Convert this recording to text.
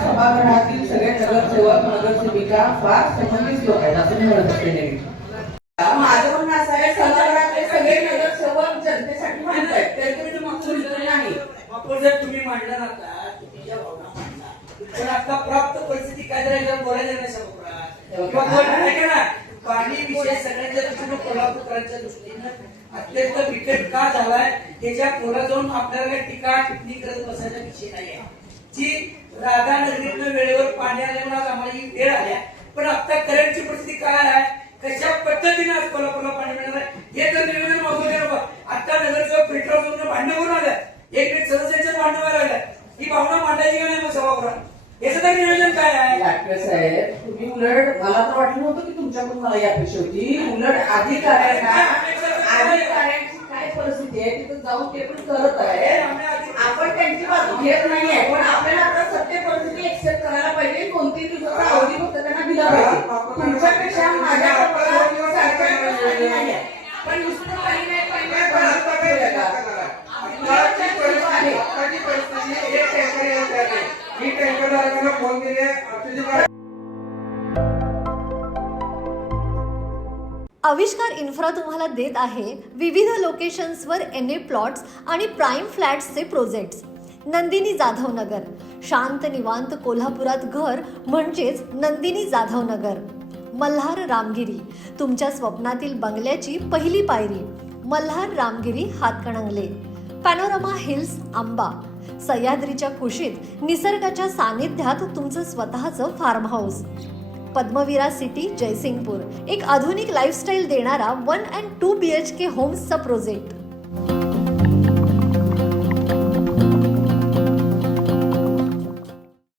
सभागृहातील सगळे नगरसेवक नगरसेविका फार संबंधित लोक आहेत असं म्हणत असते नेहमी. माझं म्हणणं असं आहे, सभागृहातले सगळे नगरसेवक जनतेसाठी म्हणतायत, त्याच्याकडे मजूर नाही. जर तुम्ही मांडला नका, तुम्ही ज्या भावना मांडला, पण आता प्राप्त परिस्थिती काय करायचं बोलायला नाही सभागृहात. पाणी विषय सगळ्यांच्या दृष्टीनं कोल्हापूरकरांच्या दृष्टीनं अत्यंत बिकट का झालाय त्याच्या पुढे जाऊन आपल्याला काही टीका टिप्पणी करत बसायचा विषय नाही आहे. जी राधानगरीतनं वेळेवर पाणी आल्यामुळे आम्हाला ही वेळ आल्या, पण आता करंटची परिस्थिती काय आहे, कशा पद्धतीने आज कोल्हापूरला पाणी मिळणार आहे हे जर निवेदन मागवलं. आता नगरसेवक फिल्टर भांडण करून आल्या, एक सदस्यांच्या भांडण व्हायला लागल्या. ही भावना मांडायची का नाही मग सभागृहात? याचं तर नियोजन काय आहे? लाटकर साहेब, तुम्ही उलट मला तर वाटलं नव्हतं की तुमच्याकडून मला ही अपेक्षा होती. उलट अधिकाऱ्यांची काय परिस्थिती आहे तिथं जाऊन ते पण करत आहे. आपण त्यांची बाजू घेत नाहीये, पण आपल्याला आता सत्य परिस्थिती एक्सेप्ट करायला पाहिजे. 2-3 दिवसाचा अवधी फक्त त्यांना दिला पाहिजे. तुमच्यापेक्षा माझ्या पण नुसतं काही नाही आविष्कार इन्फ्रा तुम्हाला देत आहे विविध लोकेशन्सवर NA प्लॉट्स आणि प्राईम फ्लॅट्सचे प्रोजेक्ट्स. नंदिनी जाधव नगर, शांत निवांत कोल्हापुरात घर म्हणजेच नंदिनी जाधव नगर. मल्हार रामगिरी, तुमच्या स्वप्नातील बंगल्याची पहिली पायरी. मल्हार रामगिरी हातकणंगले. पॅनोरमा हिल्स आंबा, सह्याद्रीच्या कुशीत निसर्गाच्या सानिध्यात तुमचं स्वतःचं farmhouse. Padmavira City Jaysingpur, एक आधुनिक लाईफस्टाईल देणारा 1 and 2 BHK होम्सचा प्रोजेक्ट.